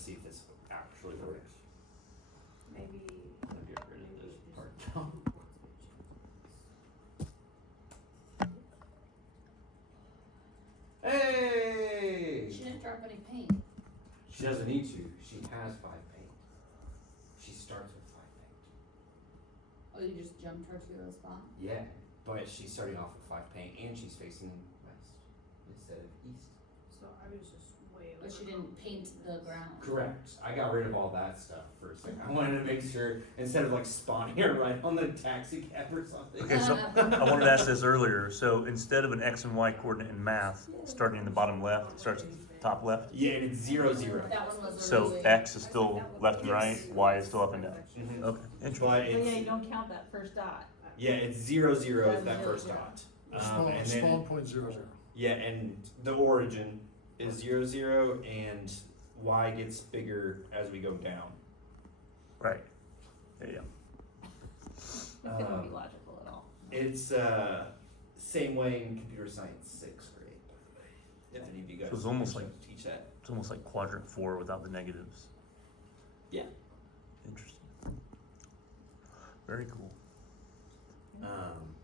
see if this actually works. Maybe. I'll get rid of this part now. Hey! She didn't drop any paint. She doesn't need to. She has 5 paint. She starts with 5 paint. Oh, you just jumped her to a spot? Yeah, but she's starting off with 5 paint and she's facing west instead of east. So I was just way over. But she didn't paint the ground. Correct. I got rid of all that stuff for a second. I wanted to make sure instead of like spawning her right on the taxi cab or something. Okay, so I wanted to ask this earlier. So instead of an X and Y coordinate in math, starting in the bottom left, it starts at the top left. Yeah, and it's 0, 0. That one was So really- X is still left and right, Yes. Y is still up and down. Mhm. Okay, interesting. But But yeah, you it's, don't count that first dot. yeah, it's 0, 0 is That's that zero, first zero. dot. Spawn, And spawn then, point 0, 0. yeah, and the origin is 0, 0 and Y gets bigger as we go down. Right. Yeah. That couldn't be logical at all. It's same way in computer science 6th grade, by the way. If any of you guys So it's almost like- teach that. It's almost like quadrant 4 without the negatives. Yeah. Interesting. Very cool.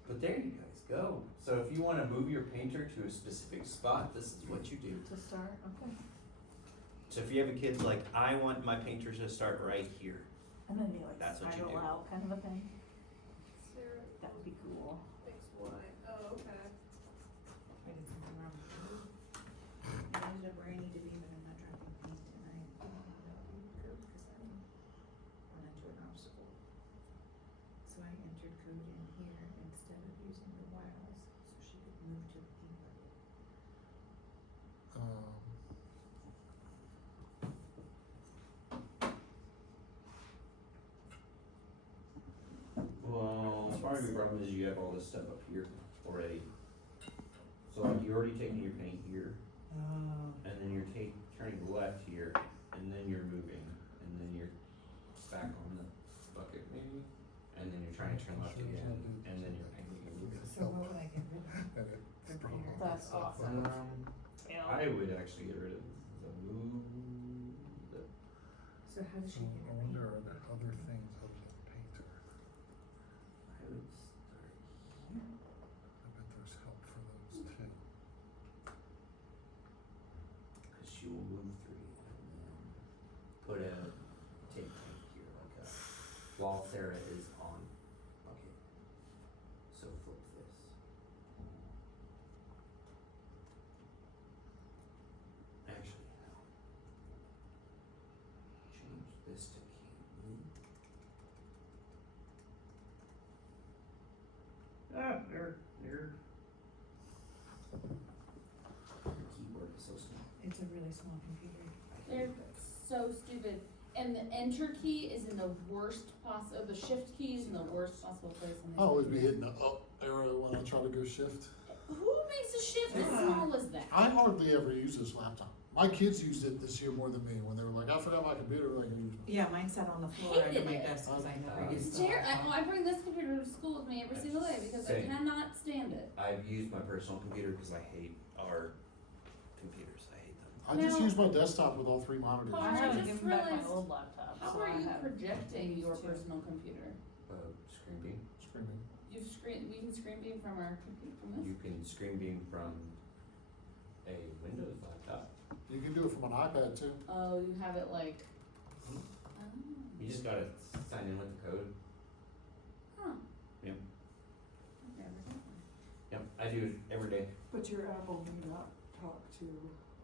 But there you guys go. So if you want to move your painter to a specific spot, this is what you do. To start, okay. So if you have a kid like, I want my painter to start right here. And then be like That's what you spiral do. out kind of a thing. Sarah That would be cool. thinks why. Oh, okay. I did something wrong. It ended up where I need to be, but I'm not dropping paint tonight. Code, cause I run into an obstacle. So I entered code in here instead of using the wilds, so she could move to the keyboard. Well, part of your problem is you have all this stuff up here already. So like you're already taking your paint here, and then you're turning left here, and then you're moving, and then you're back on the bucket maybe, and then you're trying to turn left again, and then you're painting and moving. So what would I get rid of? That's awesome. I would actually get rid of the move. So how does she get I her wonder, paint? are there other things other than painter? I would start here. I bet there's help for those too. Cause she will move 3 and then put a take tank here like a, while Sarah is on. Okay. So flip this. Actually, no. Change this to can't move. There. Keyboard is so small. It's a really small computer. They're so stupid. And the enter key is in the worst possible, the shift key is in the worst possible place on I the always be computer. hitting the up arrow when I try to go shift. Who makes a shift as small as that? I hardly ever use this laptop. My kids used it this year more than me when they were like, I forgot my computer, I can use it. Yeah, mine sat on the floor under my Hated it. desk, cause I never It's used it. I bring this computer to school with me every single day because I Same. cannot stand it. I've used my personal computer because I hate our computers. I hate them. I just Now- use my desktop with all 3 monitors. Paul, I I haven't just given back my realized- old laptop. How so are I you have projecting your two. personal computer? Screen beam. Screaming. We can screen beam from our computer from You this? can screen beam from a Windows laptop. You can do it from an iPad too. Oh, you have it like, oh, You just gotta sign in with the code. huh. Yep. I've never done that. Yep, I do it every day. But your Apple may not talk to,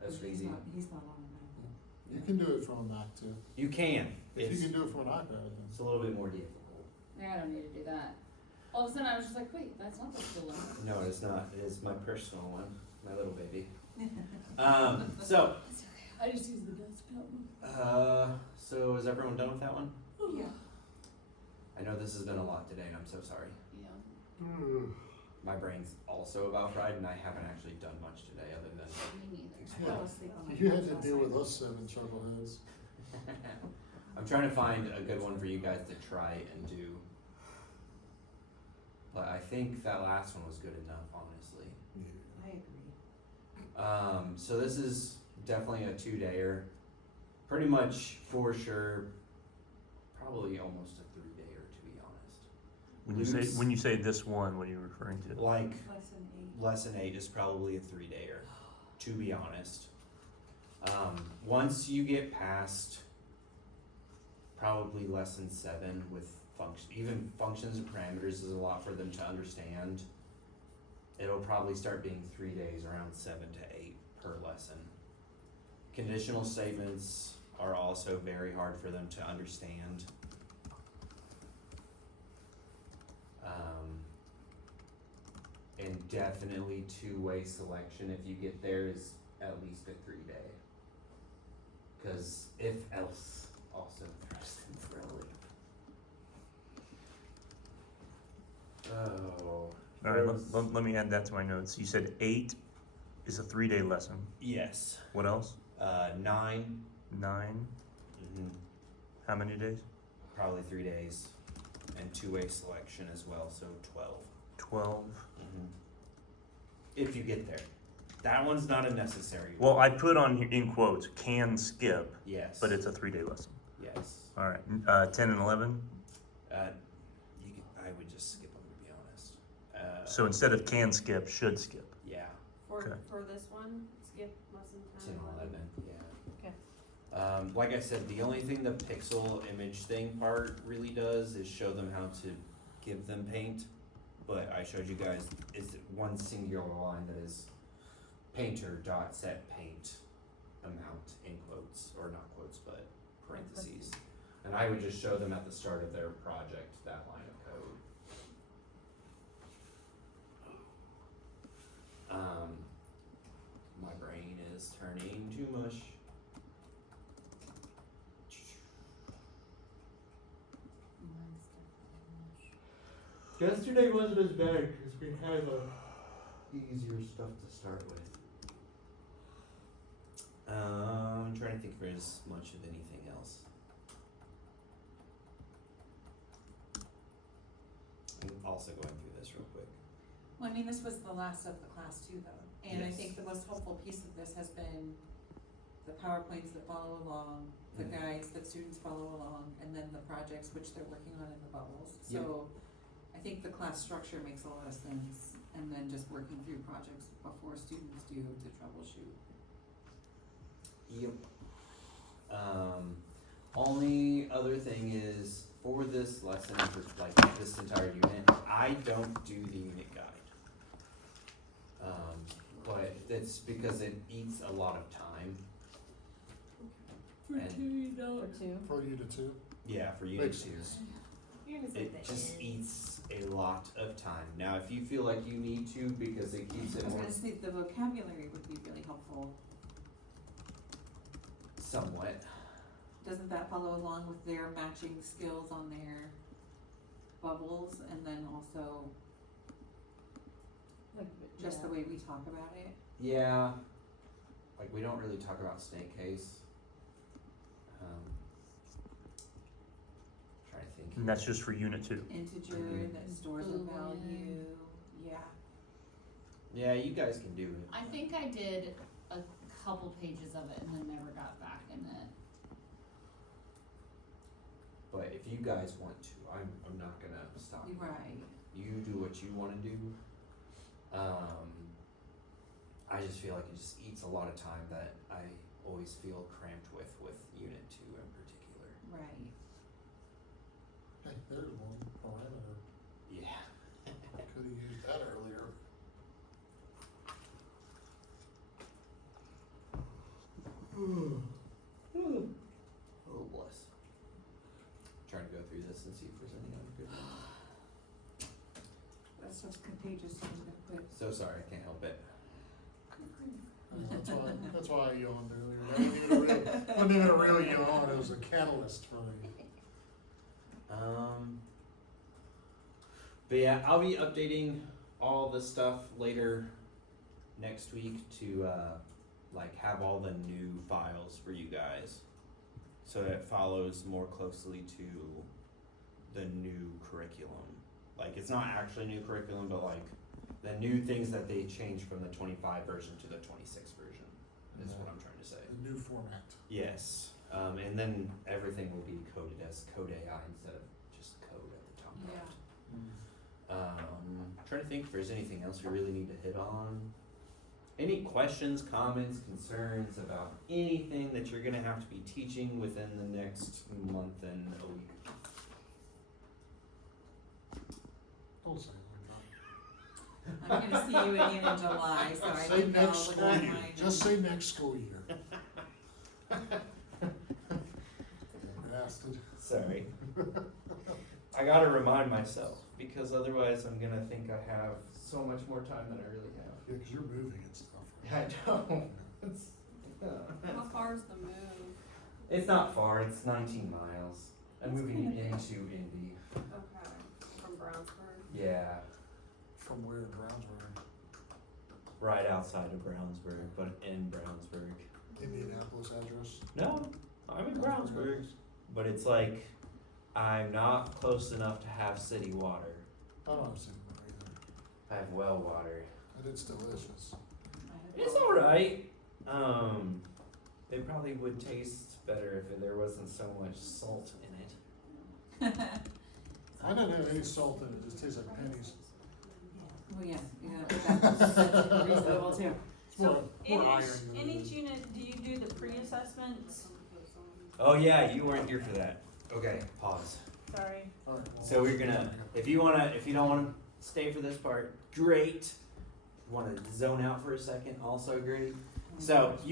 That's he's easy. he's not on the You can do it from a Mac too. You can. If It's, you can do it from an iPad, then. it's a little bit more difficult. Yeah, I don't need to do that. All of a sudden I was just like, wait, that's not the school one. No, it's not. It is my personal one, my little baby. So, It's okay, I just use the desktop. so is everyone done with that one? Yeah. I know this has been a lot today, and I'm so sorry. Yeah, My brain's also about fried, and I haven't actually done much today other than me neither. I fell asleep on my You had couch to last deal night. with us 7 chuckleheads. I'm trying to find a good one for you guys to try and do. But I think that last one was good enough, honestly. I agree. So this is definitely a 2-dayer. pretty much for sure, probably almost a 3-dayer, to be honest. Loose. When you say this one, what are you referring to? Like, Lesson 8. lesson 8 is probably a 3-dayer, to be honest. Once you get past probably lesson 7 with even functions and parameters is a lot for them to understand. It'll probably start being 3 days, around 7 to 8 per lesson. Conditional statements are also very hard for them to understand. And definitely two-way selection, if you get there, is at least a 3-day. Cause if else also throws them for a loop. Oh. Alright, let me add that to my notes. You said 8 is a 3-day lesson. Yes. What else? 9. 9, how many days? Probably 3 days. And two-way selection as well, so 12. 12. If you get there. That one's not a necessary. Well, I put on here in quotes, can skip, Yes. but it's a 3-day lesson. Yes. Alright, 10 and 11? I would just skip them, to be honest. So instead of can skip, should skip. Yeah. For Okay. this one, skip lesson 10 10 and 11. yeah. Okay. Like I said, the only thing the pixel image thing part really does is show them how to give them paint. But I showed you guys, it's one singular line that is painter.set paint amount in quotes, or not quotes, but parentheses. And I would just show them at the start of their project, that line of code. My brain is turning to mush. Yesterday wasn't as bad because we had easier stuff to start with. I'm trying to think if there's much of anything else. I'm also going through this real quick. Well, I mean, this was the last of the class too, though, and I Yes. think the most helpful piece of this has been the PowerPoints that follow along, the Mhm. guides that students follow along, and then the projects which they're working on in the bubbles. Yep. So I think the class structure makes a lot of sense, and then just working through projects before students do to troubleshoot. Yep. Only other thing is, for this lesson, for like this entire unit, I don't do the unit guide. But it's because it eats a lot of time. For And- 2, you don't. For 2. For you to 2. Yeah, for unit Makes 2. sense. You're gonna say It the just end. eats a lot of time. Now, if you feel like you need to because it keeps I it was more gonna say the vocabulary would be really helpful. somewhat, Doesn't that follow along with their matching skills on their bubbles, and then also Like, just the way we talk about it? yeah. Like, we don't really talk about snake case. Trying to think. And that's just for unit 2. Integer Mhm. that stores a Boolean. value, yeah. Yeah, you guys can do it. I think I did a couple pages of it and then never got back in it. But if you guys want to, I'm not gonna stop you. Right. You do what you wanna do. I just feel like it just eats a lot of time that I always feel cramped with unit 2 in particular. Right. Hey, there's one parameter. Yeah. Could have used that earlier. Oh, bless. Trying to go through this and see if there's any other good ones. That stuff's contagious, so I'm gonna quit. So sorry, I can't help it. That's why I yawned earlier. That wasn't even a real yawn, it was a catalyst for me. But yeah, I'll be updating all this stuff later next week to like have all the new files for you guys, so it follows more closely to the new curriculum. Like, it's not actually new curriculum, but like the new things that they changed from the 25 version to the 26 version is what I'm trying to say. The new format. Yes. And then everything will be coded as code AI instead of just code at the top left. Trying to think if there's anything else we really need to hit on. Any questions, comments, concerns about anything that you're gonna have to be teaching within the next month and a week? Don't say it I'm gonna see you again in July, so I like that. Say think I'll next look school at year, mine. just say next school year. Bastard. Sorry. I gotta remind myself, because otherwise I'm gonna think I have so much more time than I really have. Yeah, cause you're moving and stuff. I right? don't. How far is the move? It's not far, it's 19 miles. I'm That's moving kinda big. into Indy. Okay, from Brownsburg. Yeah, From where in Brownsburg, right outside of Brownsburg, but in Brownsburg. Indianapolis address. No, I'm in Brownsburg, but it's like I'm not close enough to have city water. I don't have city water either, I have well water. but it's delicious. It's alright. It probably would taste better if there wasn't so much salt in it. I don't have any salt in it, it just tastes like pennies. Well, yeah, that's reasonable too. It's more, So more in iron each, than in it each is. unit, do you do the pre-assessments? Oh yeah, you weren't here for that. Okay, pause. Sorry. Alright, well, So we're gonna, if you don't wanna stay for this part, great. Wanna zone out for a second, also great. So you